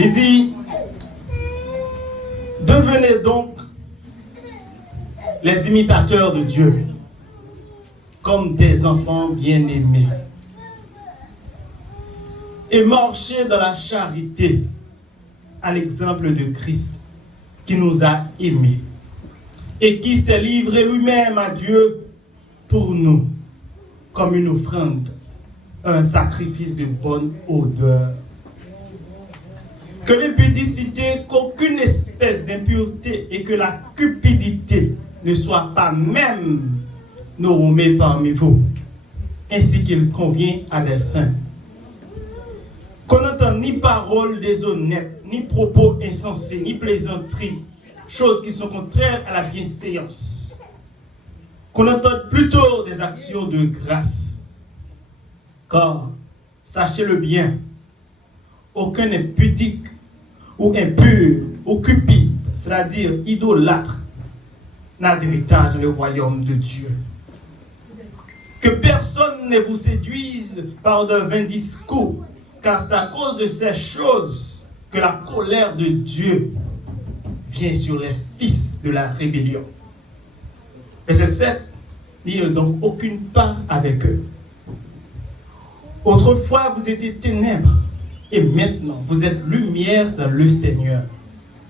Il dit, devenez donc les imitateurs de Dieu, comme des enfants bien-aimés, et marchez dans la charité, à l'exemple de Christ, qui nous a aimés, et qui s'est livré lui-même à Dieu pour nous, comme une offrande, un sacrifice de bonne odeur. Que l'impudicité, qu'aucune espèce d'impureté et que la cupidité ne soient pas même nommés parmi vous, ainsi qu'il convient à des saints. Qu'on n'entende ni paroles déshonnêtes, ni propos insensés, ni plaisanteries, choses qui sont contraires à la bienséance. Qu'on entende plutôt des actions de grâce. Car, sachez-le bien, aucun impudique ou impur ou cupide, c'est-à-dire idolâtre, n'a d'héritage dans le royaume de Dieu. Que personne ne vous séduise par de vains discours, car c'est à cause de ces choses que la colère de Dieu vient sur les fils de la rébellion. Verset 7, il n'y a donc aucune part avec eux. Autrefois, vous étiez ténèbres, et maintenant, vous êtes lumière dans le Seigneur.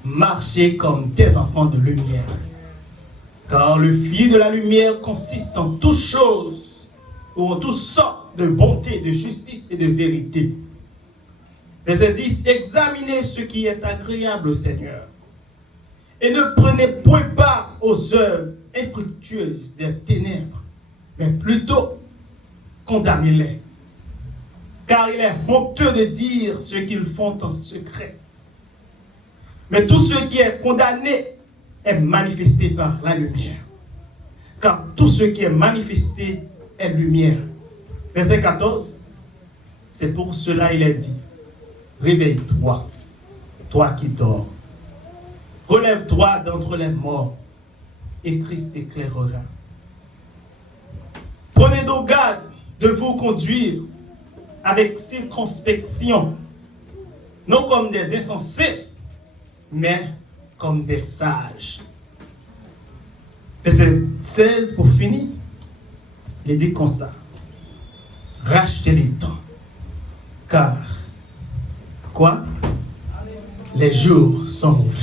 Marchez comme des enfants de lumière. Car le fil de la lumière consiste en toutes choses, ou en toutes sortes de bonté, de justice et de vérité. Verset 10, examinez ce qui est agréable au Seigneur, et ne prenez point part aux œuvres infructueuses des ténèbres, mais plutôt condamnez-les. Car il est honteux de dire ce qu'ils font en secret. Mais tout ce qui est condamné est manifesté par la lumière. Car tout ce qui est manifesté est lumière. Verset 14, c'est pour cela il est dit, réveille-toi, toi qui dors. Relève-toi d'entre les morts, et Christ t'éclairera. Prenez donc garde de vous conduire avec circonspection, non comme des insensés, mais comme des sages. Verset 16 pour finir, il dit comme ça, rachetez les temps, car, quoi? Les jours sont mauvais.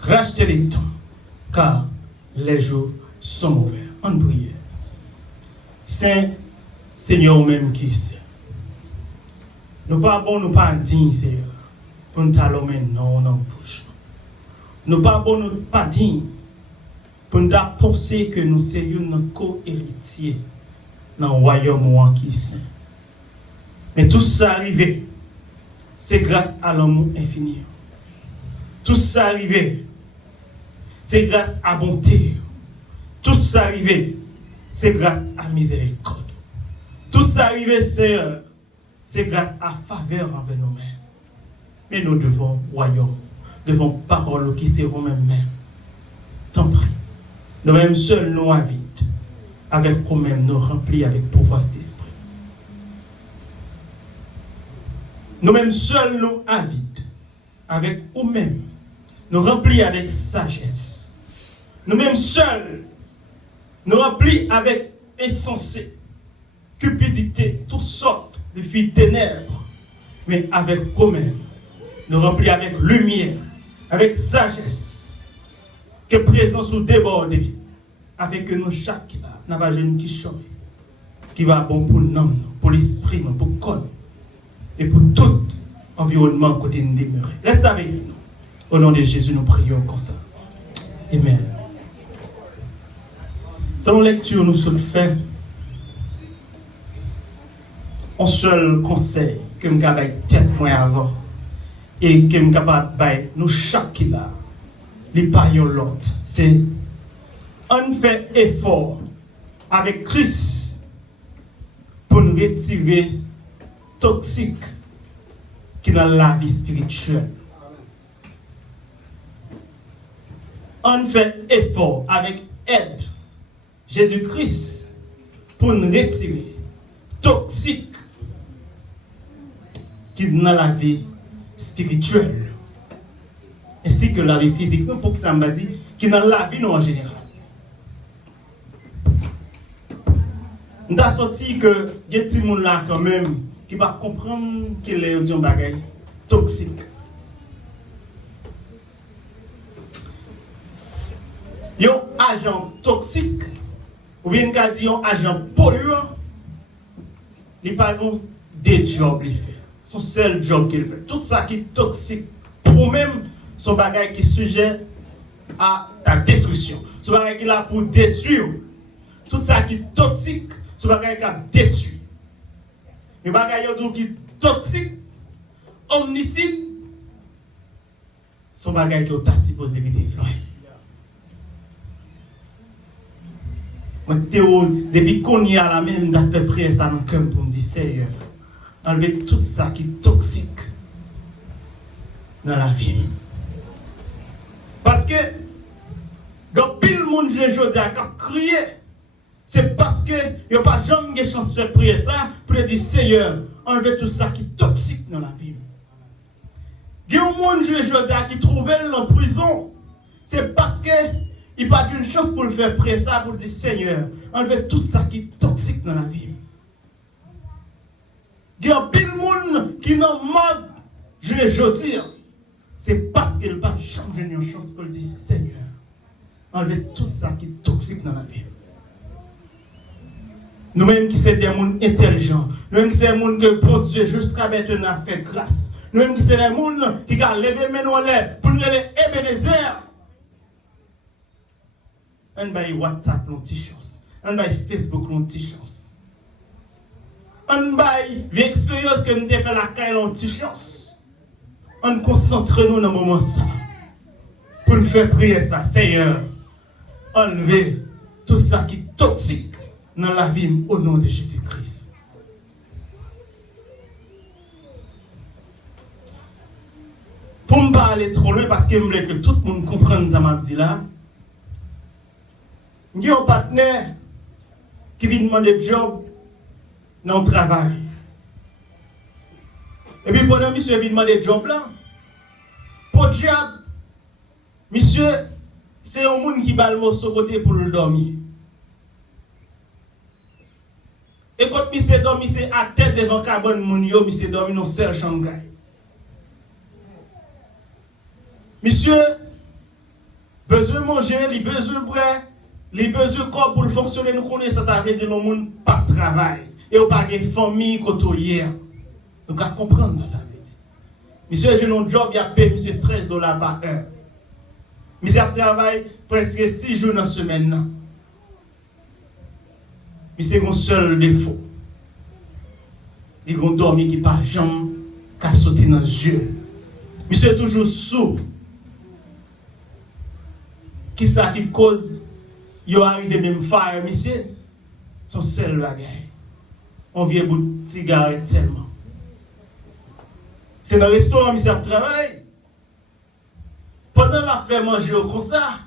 Rachetez les temps, car les jours sont mauvais. En prière. Saint Seigneur même qui sait. Nous pas bon, nous pas dignes, Seigneur, pour nous talonner non en bouche. Nous pas bon, nous pas dignes, pour nous penser que nous sommes nos co-héritiers dans le royaume qui est saint. Mais tout ça arrivé, c'est grâce à l'amour infini. Tout ça arrivé, c'est grâce à bonté. Tout ça arrivé, c'est grâce à miséricorde. Tout ça arrivé, c'est grâce à faveur envers nous-mêmes. Mais nous devons royaume, devons paroles qui seront même. Tant pis. Nous-mêmes seuls nous avides, avec nous-mêmes nous remplis avec pouvoir cet esprit. Nous-mêmes seuls nous avides, avec nous-mêmes nous remplis avec sagesse. Nous-mêmes seuls nous remplis avec insensé, cupidité, toutes sortes de filles ténèbres, mais avec nous-mêmes nous remplis avec lumière, avec sagesse, que présence ou débordée, avec nous chaque n'a pas jeune qui chante, qui va bon pour l'homme, pour l'esprit, pour le corps, et pour tout environnement côté nous demeurer. Reste avec nous. Au nom de Jésus, nous prions comme ça. Amen. Selon lecture, nous sommes fait un seul conseil que nous avons tête moins avant et que nous avons nous chaque là, les païens l'autre. C'est on fait effort avec Christ pour nous retirer toxique qui est dans la vie spirituelle. On fait effort avec aide Jésus-Christ pour nous retirer toxique qui est dans la vie spirituelle, ainsi que la vie physique. Nous, pour que ça m'a dit, qui dans la vie, nous en général. Nous avons senti que il y a des gens là quand même qui va comprendre qu'il est un bagage toxique. Un agent toxique, ou bien qu'à dire un agent polluant, il n'a pas des jobs qu'il fait. Son seul job qu'il fait. Tout ça qui est toxique, pour même son bagage qui est sujet à ta destruction. Son bagage qui est là pour détruire. Tout ça qui est toxique, son bagage qui a détruit. Le bagage qui est toxique, omnicide, son bagage qui est supposé éviter loin. Depuis qu'on y a la même, on fait prier ça dans le cœur pour me dire Seigneur, enlevez tout ça qui est toxique dans la vie. Parce que, quand pile monde je dis à crier, c'est parce que il n'y a pas jamais de chance de faire prier ça pour dire Seigneur, enlevez tout ça qui est toxique dans la vie. Il y a un monde je dis qui trouve en prison, c'est parce que il n'y a pas d'une chance pour le faire prier ça, pour dire Seigneur, enlevez tout ça qui est toxique dans la vie. Il y a pile monde qui n'en mode, je le dis, c'est parce qu'il n'y a pas de chance pour le dire Seigneur, enlevez tout ça qui est toxique dans la vie. Nous-mêmes qui sommes des gens intelligents, nous-mêmes qui sommes des gens que pour Dieu jusqu'à maintenant fait grâce, nous-mêmes qui sommes des gens qui ont levé mes noms pour nous les Ebenezer. On va WhatsApp l'on petite chance. On va Facebook l'on petite chance. On va l'expérience que nous avons fait la caille l'on petite chance. On concentre nous dans le moment ça. Pour nous faire prier ça. Seigneur, enlevez tout ça qui est toxique dans la vie au nom de Jésus-Christ. Pour ne pas aller trop loin, parce que je voulais que tout le monde comprenne ça m'a dit là. Il y a un partenaire qui vient demander job dans le travail. Et puis pendant que monsieur vient demander job là, pour job, monsieur, c'est un monde qui va le mot sur côté pour le dormir. Et quand monsieur dormi, c'est à tête devant carbone moun yo, monsieur dormi dans seul Shanghai. Monsieur, besoin de manger, il besoin de boire. Les besoins corps pour fonctionner, nous connaissons ça, veut dire que le monde pas de travail. Et on pas de famille côtoyée. Nous devons comprendre ça, veut dire. Monsieur, j'ai un job, il a payé monsieur $13 par heure. Monsieur a travaillé presque 6 jours dans la semaine. Monsieur a un seul défaut. Il a dormi qui pas jamais qu'à sortir dans les yeux. Monsieur est toujours sourd. Qui ça qui cause? Yo arrivé même faire, monsieur, son seul bagage. On vient bout de cigarette seulement. C'est dans le restaurant, monsieur, qui travaille. Pendant la fait manger comme ça,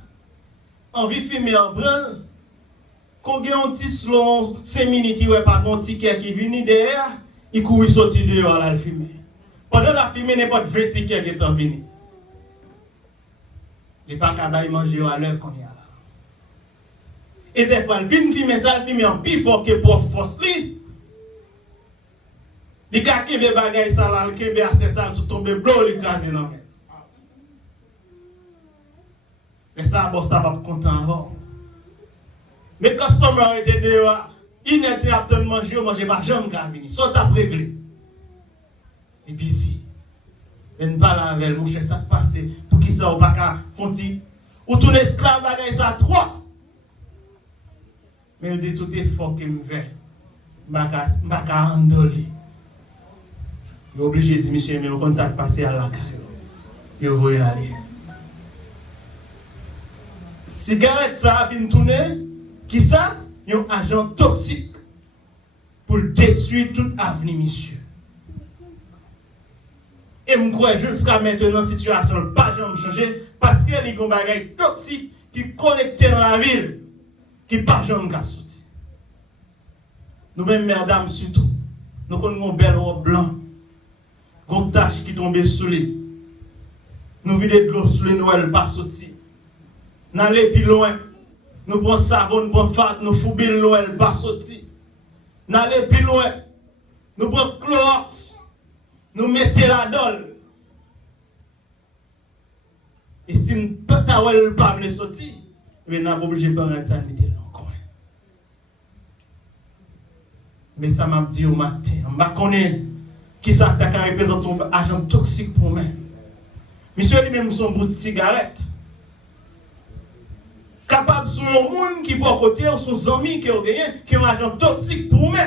on vit fumer en branle. Quand il y a un petit slon, 5 minutes qui n'est pas bon ticket qui vient derrière, il court sortir dehors là, le fumer. Pendant la fumer, n'est pas 20 tickets qui est venu. Il n'est pas capable de manger à l'heure qu'on y a. Et des fois, il filme ça, il filme en plus fort que pour force. Il a qu'un bagage, ça là, il a assez ça, il tombe blanc, il crase dans le. Mais ça, bon, ça va pas content avant. Mais quand customer était dehors, il n'était pas de manger, il mangeait pas jamais qu'à venir. Soit à réglé. Et puis ici, il ne parle avec mon cher, ça passe. Pour qui ça, ou pas qu'à font-ils. Ou tout esclave bagage, ça trois. Mais il dit tout est fort qu'il me fait. Je ne vais pas endoler. Il est obligé de dire, monsieur, mais on ça passer à la caille. Il va y aller. Cigarette, ça vient tourner. Qui ça? Il y a un agent toxique pour détruire toute avenir, monsieur. Et je crois jusqu'à maintenant, la situation n'a pas jamais changé parce qu'il y a des bagages toxiques qui sont connectés dans la ville. Qui n'est pas jamais qu'à sortir. Nous-mêmes, mesdames, surtout, nous avons une belle robe blanche, Gon tache qui tombe sous lui. Nous vidons de l'eau sous les Noël pas sorti. N'allez plus loin. Nous prenons savon, nous prenons fat, nous foubons l'eau, elle pas sorti. N'allez plus loin. Nous prenons Clorox. Nous mettons la dole. Et si nous ne pouvons pas sortir, nous sommes obligés de prendre ça et mettre dans le coin. Mais ça m'a dit au matin. Je ne connais pas qui ça t'a représenté un agent toxique pour moi. Monsieur lui-même son bout de cigarette. Capable sur un monde qui peut côté ou son ami qui a gagné, qui est un agent toxique pour moi.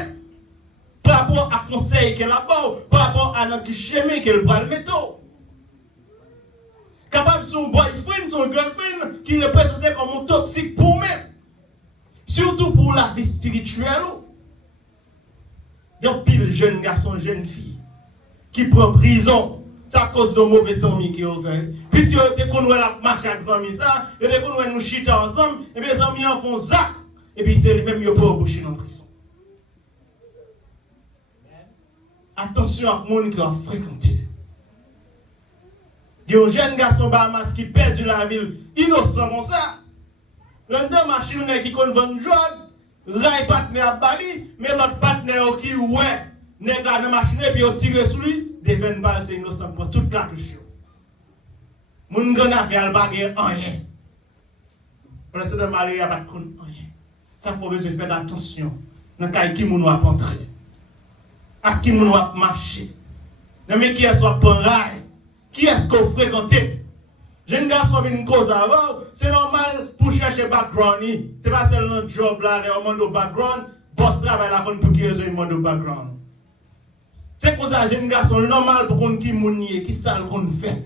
Par rapport à conseil qu'elle a bas, par rapport à notre chemin qu'elle va le mettre. Capable son boyfriend, son girlfriend qui représentait comme un toxique pour moi. Surtout pour la vie spirituelle. Il y a pile jeune garçon, jeune fille qui prend prison. C'est à cause de mauvais amis qui ont fait. Puisque dès qu'on a marché avec les amis, et dès qu'on nous chiter ensemble, et bien les amis en font ça. Et puis c'est lui-même qui peut embaucher dans la prison. Attention à monde qui a fréquenté. Il y a un jeune garçon Bahamas qui perd la ville, innocent comme ça. L'un de machine qui vend drogue, rail partenaire à Bali, mais l'autre partenaire qui ouais, nèg la dans machine et puis il tire sur lui. Des 20 balles, c'est innocent pour toute cartouche. Moun grand affaire, il n'y a rien. Pour l'instant, de malheur, il n'y a pas de rien. Ça, il faut besoin de faire attention. Dans le cas qui moun va entrer. À qui moun va marcher. Mais qui est-ce qu'on rail? Qui est-ce qu'on fréquente? Jeune garçon vient une cause avant, c'est normal pour chercher background. Ce n'est pas seulement un job là, le monde au background. Boss travail là pour qui résout le monde au background. C'est pour ça, jeune garçon, c'est normal pour qu'on qui mounier, qui sale qu'on fait.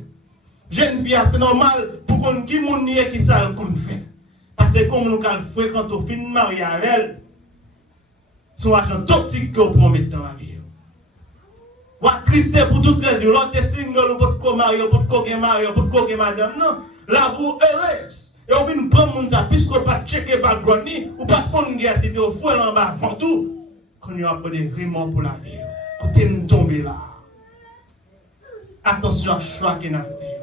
Jeune fille, c'est normal pour qu'on qui mounier, qui sale qu'on fait. Parce que comme nous fréquentons au fin de mariage avec elle, son agent toxique qu'on peut mettre dans la vie. Ou triste pour toute raison, l'autre single, ou pour te marier, ou pour te marier, ou pour te madame, non. Là, vous heureuse. Et on vient prendre mon ça, puisqu'on pas checker background, ou pas prendre guerre, si tu es au fouet en bas, avant tout, qu'on y a pas de vraiment pour la vie. Côté nous tomber là. Attention à choix qu'on a fait.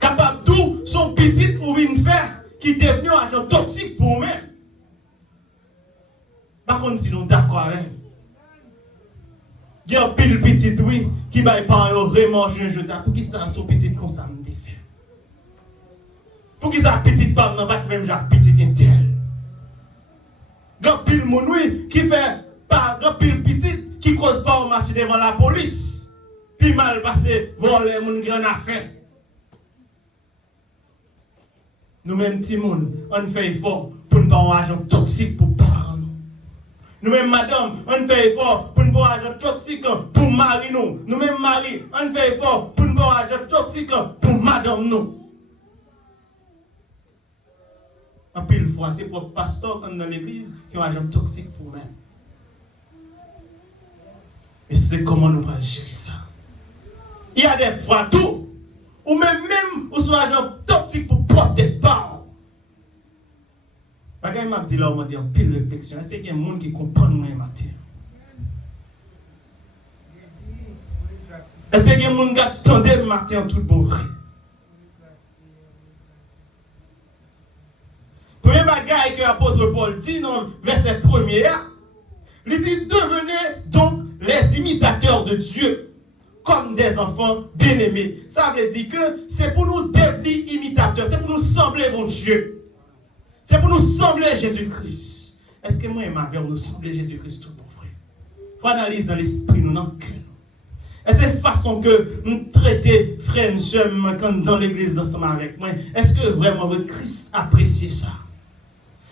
Capable tout son petit ou une faire qui est devenu un agent toxique pour moi. Par contre, si nous d'accord avec. Il y a un pile petit oui qui va pas vraiment je dis pour qui ça son petit comme ça me fait. Pour qui ça petit pas pas même Jacques petit intel. Grand pile mon oui qui fait pas grand pile petit qui cause pas au marché devant la police. Puis mal passé voler mon grand affaire. Nous même petit monde, on fait effort pour ne pas avoir un agent toxique pour parents nous. Nous même madame, on fait effort pour ne pas avoir un agent toxique pour mari nous. Nous même mari, on fait effort pour ne pas avoir un agent toxique pour madame nous. En pile fois, c'est pour le pasteur comme dans l'église qui ont un agent toxique pour moi. Et c'est comment nous allons gérer ça. Il y a des fois tout, ou même ou soit un agent toxique pour porter pas. Bagay m'a dit là, on m'a dit en pile réflexion. Est-ce qu'il y a des gens qui comprennent moi matin? Est-ce qu'il y a des gens qui attendent le matin en tout bon vrai? Premier bagay que l'apôtre Paul dit dans verset 1er, il dit devenez donc les imitateurs de Dieu comme des enfants bien-aimés. Ça veut dire que c'est pour nous devenir imitateurs, c'est pour nous sembler mon Dieu. C'est pour nous sembler Jésus-Christ. Est-ce que moi et ma mère nous sembler Jésus-Christ tout pour vrai? Il faut analyser dans l'esprit, nous n'en que nous. Est-ce que c'est façon que nous traitons frères et sœurs dans l'église ensemble avec moi? Est-ce que vraiment Christ apprécie ça?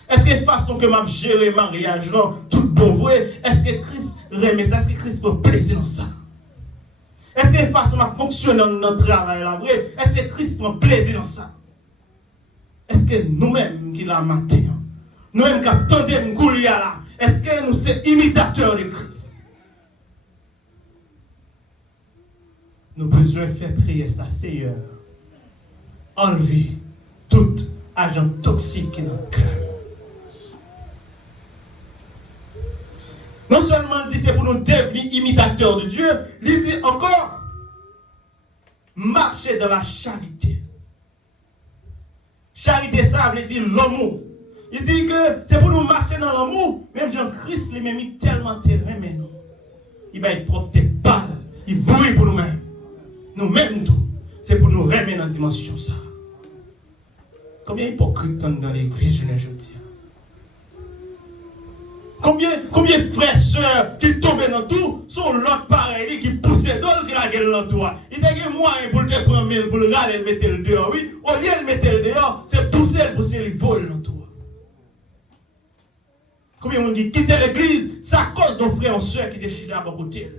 Est-ce que façon que m'a géré mariage là, tout bon vrai? Est-ce que Christ remet ça? Est-ce que Christ prend plaisir dans ça? Est-ce que façon m'a fonctionné dans notre travail là vrai? Est-ce que Christ prend plaisir dans ça? Est-ce que nous-mêmes qui la matin, nous-mêmes qui attendons Goulia là, est-ce que nous sommes imitateurs de Christ? Nous avons besoin de faire prier ça, Seigneur. Enlever tout agent toxique dans notre cœur. Non seulement dit c'est pour nous devenir imitateurs de Dieu, il dit encore, marcher dans la charité. Charité, ça veut dire l'amour. Il dit que c'est pour nous marcher dans l'amour, même Jean-Christ, il m'a mis tellement terrain, mais non. Il va être propre tête pâle, il brûle pour nous-mêmes. Nous-mêmes tout, c'est pour nous remettre dans la dimension ça. Combien d'hypocrites dans l'église, je ne dis. Combien de frères et sœurs qui tombent dans tout sont l'autre pareil qui poussent d'ol qui la gueule dans toi. Il y a moyen pour te prendre, pour le râler, le mettre le dehors. Oui, au lieu de mettre le dehors, c'est pousser, il vole dans toi. Combien de gens qui quittent l'église, c'est à cause de nos frères et sœurs qui te chita à côté.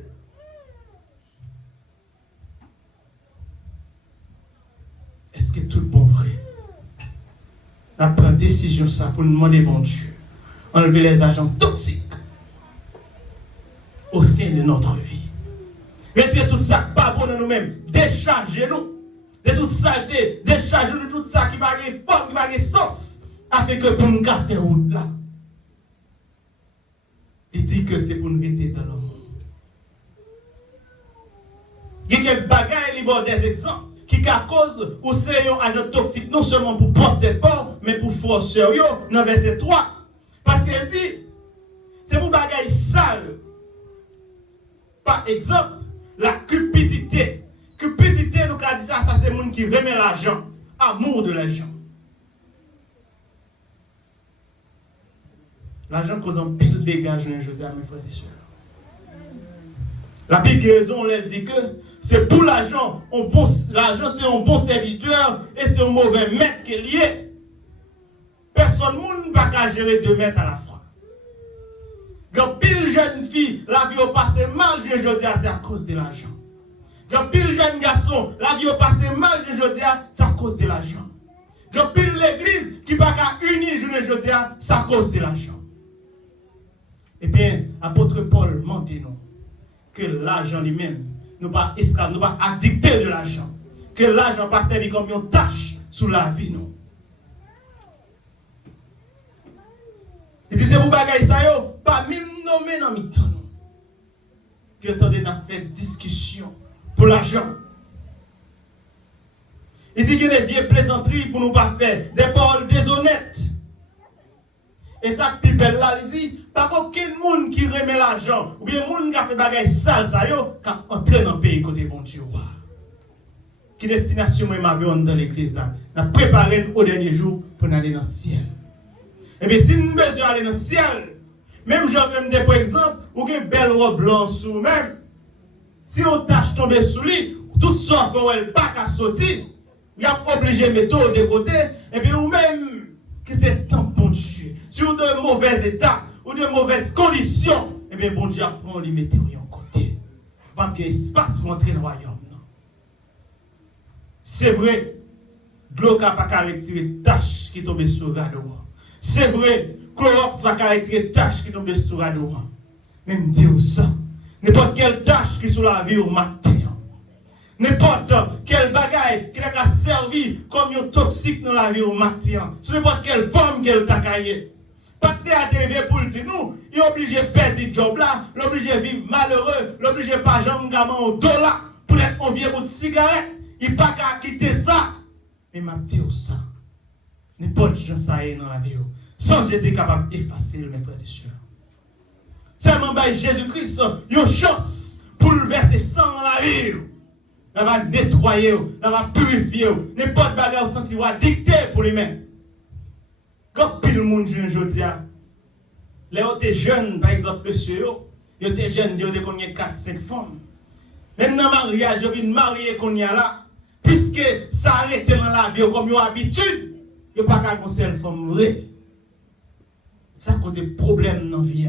Est-ce que tout le bon vrai? On prend décision ça pour nous demander bon Dieu. Enlever les agents toxiques au sein de notre vie. Retirer tout ça pas bon dans nous-mêmes. Déchargez-nous de toute saleté. Déchargez-nous de tout ça qui va avoir forme, qui va avoir sens. Afin que pour nous garder route là. Il dit que c'est pour nous rester dans l'amour. Il y a quelques bagailles, il y a des exemples qui cause ou c'est un agent toxique non seulement pour porter peur, mais pour forcer dans verset 3. Parce qu'elle dit, c'est pour bagaille sale. Par exemple, la cupidité. Cupidité, nous avons dit ça, c'est le monde qui remet l'argent. Amour de l'argent. L'argent cause un pile de dégâts, je dis à mes frères et sœurs. La pire raison, on leur dit que c'est pour l'argent. L'argent, c'est un bon serviteur et c'est un mauvais maître qui est lié. Personne ne va pas gérer 2 mètres à la fois. Quand pile jeune fille, la vie au passé mal, je dis c'est à cause de l'argent. Quand pile jeune garçon, la vie au passé mal, je dis c'est à cause de l'argent. Quand pile l'église qui va pas unir, je dis c'est à cause de l'argent. Eh bien, apôtre Paul, mentez-nous que l'argent lui-même, nous pas esclaves, nous pas addictés de l'argent. Que l'argent pas servi comme une tâche sous la vie, nous. Il dit, c'est pour bagaille ça, pas même nommé dans le temps. Puis attendez, on a fait discussion pour l'argent. Il dit qu'il y a des vieilles plaisanteries pour nous pas faire, des paroles déshonnêtes. Et ça, puis là, il dit, pas aucun monde qui remet l'argent, ou bien monde qui a fait bagaille sale, ça, qui a entré dans le pays côté bon Dieu. Qui destination, moi, ma vie dans l'église, là, on a préparé au dernier jour pour aller dans le ciel. Et bien, si nous besoin d'aller dans le ciel, même j'en vais par exemple, ou une belle robe blanche ou même, si on tâche tomber sous lui, tout ça, il ne pas qu'à sortir, il y a obligé de mettre de côté, et bien, ou même, que c'est tant bon Dieu, si vous êtes de mauvais état, ou de mauvaises conditions, et bien, bon Dieu apprend à lui mettre de côté. Pas qu'il y ait espace pour entrer dans le royaume. C'est vrai, de l'eau n'a pas qu'à retirer les tâches qui tombent sur le radeau. C'est vrai, Clorox va retirer les tâches qui tombent sur le radeau. Même dire ça, n'importe quelle tâche qui est sur la vie au matin. N'importe quel bagaille qui a servi comme un toxique dans la vie au matin. Sur n'importe quelle forme qu'elle t'a caillé. Pas de arrivé pour le dire nous, il est obligé de perdre ce job là, il est obligé de vivre malheureux, il est obligé de pas jamais gamin au dollar pour être un vieux bout de cigarette. Il n'a pas qu'à quitter ça. Mais m'a dit ça. N'importe qui ça est dans la vie. Sans Jésus capable d'effacer mes frères et sœurs. Seulement par Jésus-Christ, il y a une chance pour le verser sang dans la vie. Elle va nettoyer, elle va purifier. N'importe bagarre au senti va dicter pour lui-même. Quand pile le monde jeune aujourd'hui, les autres jeunes, par exemple, monsieur, ils étaient jeunes, ils ont 4-5 femmes. Même dans le mariage, je viens de marier qu'on y a là. Puisque ça arrête dans la vie comme une habitude, il n'y a pas qu'à conseiller femme vraie. Ça cause des problèmes dans la vie.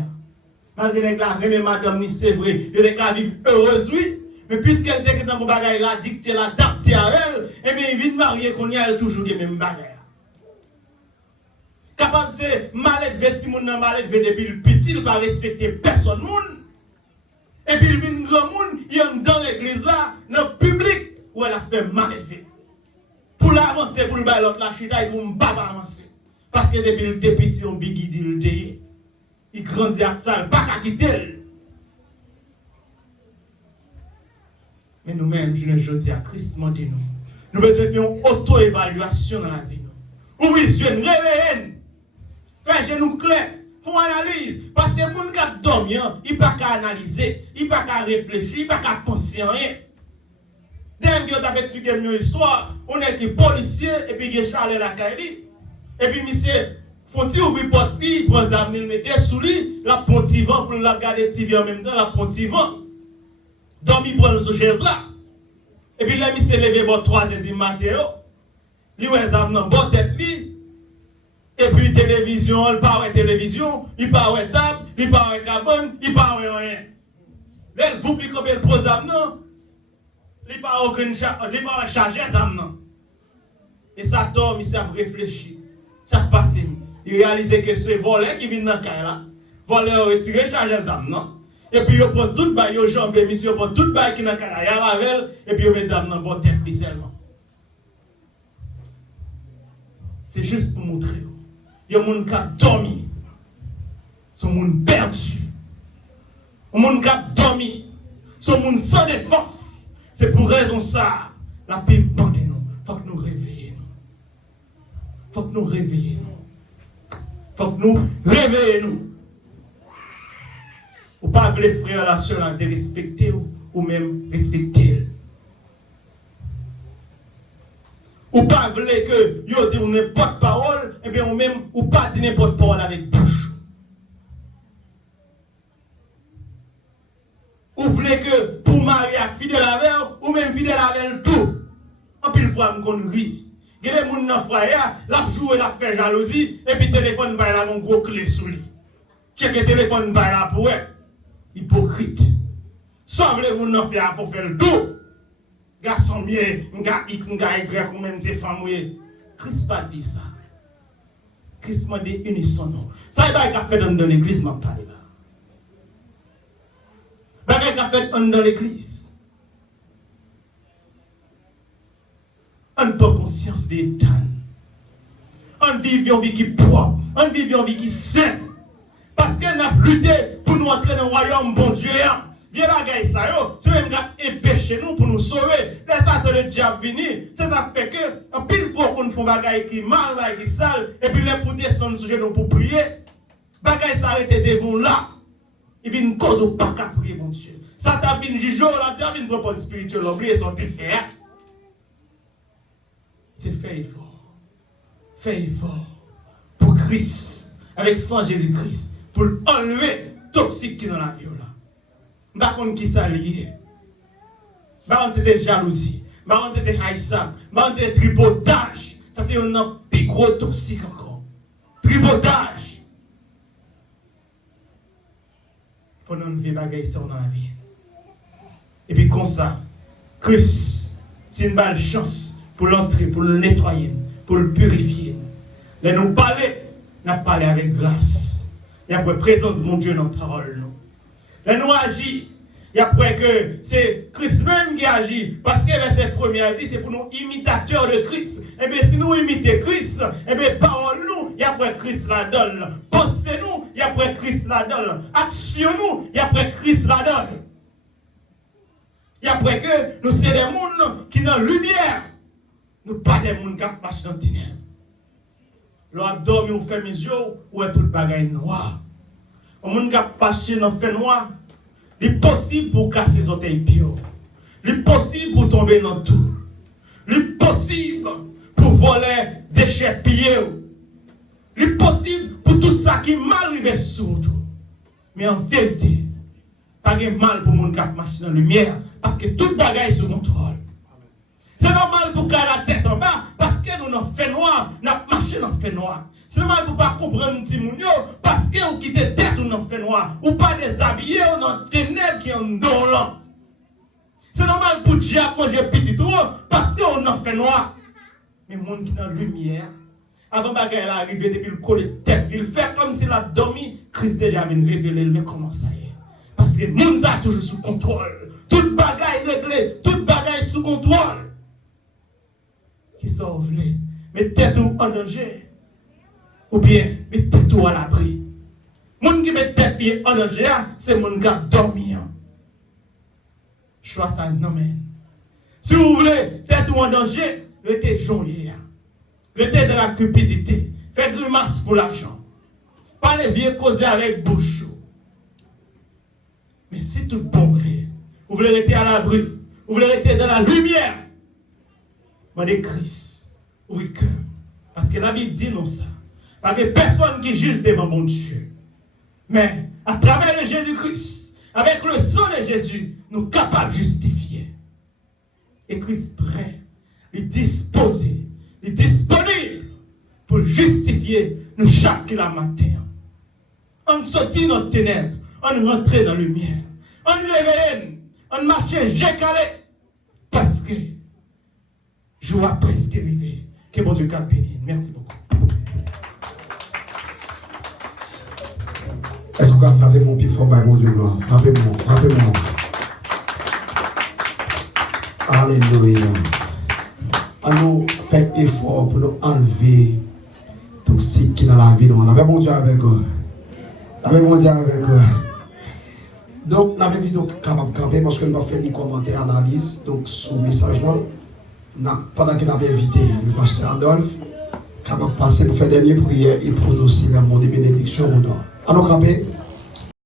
Malgré que la reine madame, c'est vrai, il y a qu'à vivre heureuse, oui. Mais puisqu'elle était dans mon bagage là, dicté, l'adapté à elle, et bien il vient de marier qu'on y a toujours les mêmes bagages. Capable de mal-être vêtement dans mal-être depuis le petit, il ne va pas respecter personne. Et puis il vient de grand monde, il est dans l'église là, dans le public. Où elle a fait mal élevé. Pour l'avancer, pour le bailler l'autre, la chita, il ne peut pas avancer. Parce que depuis le petit, on bigidi le déyé. Il grandit à ça, il ne peut pas quitter. Mais nous-mêmes, je dis à Christ, demandez nous. Nous besoin faire une auto-évaluation dans la vie. Oui, Dieu, nous réveillons. Fais genou clair. Font analyse. Parce que les gens qui dorment, ils ne peuvent pas analyser, ils ne peuvent pas réfléchir, ils ne peuvent pas penser rien. Dès que vous avez expliqué une histoire, on est qui policier et puis il y a Charles la Kaili. Et puis, monsieur, faut-il ouvrir la porte, il prend les amis, il met sous lui, la pontivant pour la garder TV en même temps, la pontivant. Donc, il prend ce chaise là. Et puis, là, monsieur levé pour 3h du matin, il voit les amis dans la tête. Et puis, télévision, il parle de télévision, il parle de table, il parle de carbone, il parle de rien. Là, vous oubliez combien de pros amis, il n'y a pas aucune charge à ça. Et ça tombe, il s'est réfléchi. Ça passe. Il réalise que c'est volé qui vient dans le cas là. Volé, il retire charge à ça. Et puis il prend tout le bail, il jambe, il prend tout le bail qui est dans le cas là. Il lavel, et puis il met ça dans le bon tête seulement. C'est juste pour montrer. Il y a des gens qui ont dormi. Sont des gens perdus. Des gens qui ont dormi. Sont des gens sans défense. C'est pour raison ça, la paix bande nous. Faut que nous réveillions. Faut que nous réveillions. Faut que nous réveillions. Ou pas les frères la sœur de respecter ou même respecter. Ou pas voulez que yo dit n'importe parole et bien ou même ou pas dire n'importe parole avec bouche. Ou voulez que pour marier fidèle avec ou même fidèle avec tout. En pile fois m'kon ri. Gade moun nan frère, la joue la fait jalousie et puis téléphone ba la mon gros clé sous lui. Check le téléphone ba la pour hypocrite. Sauve les moun nan frère faut faire le tout. Garçon mieux, m'ga X, m'ga Y ou même c'est femme. Christ pas dit ça. Christ m'a dit unisson non. Ça y a fait dans l'église m'a parlé là. Bagay qu'a fait dans l'église. On pas conscience des temps. On vit une vie qui est propre. On vit une vie qui est saine. Parce qu'on a lutté pour nous entrer dans le royaume bon Dieu. Viens bagay ça yo, c'est même gars empêcher nous pour nous sauver. Laisse ça le diable venir. C'est ça fait que en pile fois qu'on fait bagay qui mal, qui sale et puis là pour descendre sur genou pour prier. Bagay ça arrêté devant là. Il vient une cause ou pas qu'à prier mon Dieu. Ça t'a venu jijo, la t'a venu propos spirituel, oublier son faire. C'est faire effort. Faire effort pour Christ, avec sang Jésus-Christ, pour enlever toxique qui est dans la vie là. Par contre, qui s'allie. Par contre, c'était jalousie. Par contre, c'était haïssable. Par contre, c'était tripotage. Ça, c'est un plus gros toxique encore. Tripotage. Il faut nous enlever des bagages dans la vie. Et puis, comme ça, Christ, c'est une belle chance pour l'entrer, pour le nettoyer, pour le purifier. Là, nous parler, nous parler avec grâce. Il y a la présence de mon Dieu dans la parole. Là, nous agissons. Et après que c'est Christ même qui agit. Parce que verset 1er dit, c'est pour nous imitateurs de Christ. Et bien, si nous imitons Christ, et bien, parole-nous, et après Christ la donne. Pensez-nous, et après Christ la donne. Action-nous, et après Christ la donne. Et après que nous sommes des gens qui sont dans la lumière, nous pas des gens qui marchent dans le ténèbres. L'on dormi ou fait mes yeux, ou est tout le bagage noir. Les gens qui marchent dans le fait noir, il est possible pour casser les orteils bio. Il est possible pour tomber dans tout. Il est possible pour voler des déchets pieds. Il est possible pour tout ça qui est mal arrivé sur tout. Mais en vérité, pas de mal pour les gens qui marchent dans la lumière. Parce que tout bagage est sous contrôle. C'est normal pour garder la tête en bas. Parce que nous avons fait noir. Nous avons marché dans le fait noir. C'est normal pour ne pas comprendre un petit mounio. Parce que nous quitté tête ou dans le fait noir. Ou pas déshabillé ou dans le ténèbres qui ont dans l'an. C'est normal pour Dieu manger petit tout. Parce qu'on en fait noir. Mais les gens qui sont dans la lumière. Avant bagage arrivé depuis le coller tête. Il fait comme s'il a dormi. Christ déjà vient révéler. Mais comment ça y est? Parce que les gens sont toujours sous contrôle. Tout bagaille réglé, tout bagaille sous contrôle. Qui sauve les, mettez-vous en danger. Ou bien, mettez-vous à l'abri. Moun qui met tête en danger, c'est moun qui a dormi. Choix ça, non mais. Si vous voulez être en danger, restez joyeux. Restez dans la cupidité. Faites grimace pour l'argent. Pas les vieux causer avec bouche. Mais si tout bon gré, vous voulez rester à l'abri, vous voulez rester dans la lumière, demandez Christ, oui que. Parce que la Bible dit non ça. Parce que personne qui juge devant mon Dieu. Mais à travers le Jésus-Christ, avec le sang de Jésus, nous sommes capables de justifier. Et Christ prêt, il est disposé, il est disponible pour justifier nous chaque matin. On sortit dans les ténèbres, on rentre dans la lumière, on réveille, on marche jécalé. Parce que je vois presque arriver. Que bon Dieu garde béni. Merci beaucoup. Est-ce qu'on va frapper mon pied fort par mon Dieu gloire? Frappez-moi, frappez-moi. Alléluia. On nous fait effort pour nous enlever toxique qui est dans la vie. On avait bon Dieu avec eux. On avait bon Dieu avec eux. Donc, on avait vidéo capable de camper parce que nous avons fait des commentaires, analyse. Donc, sous le message, pendant que nous avons invité le pasteur Adolphe, capable de passer pour faire dernière prière et prononcer le mot de bénédiction. On nous camper.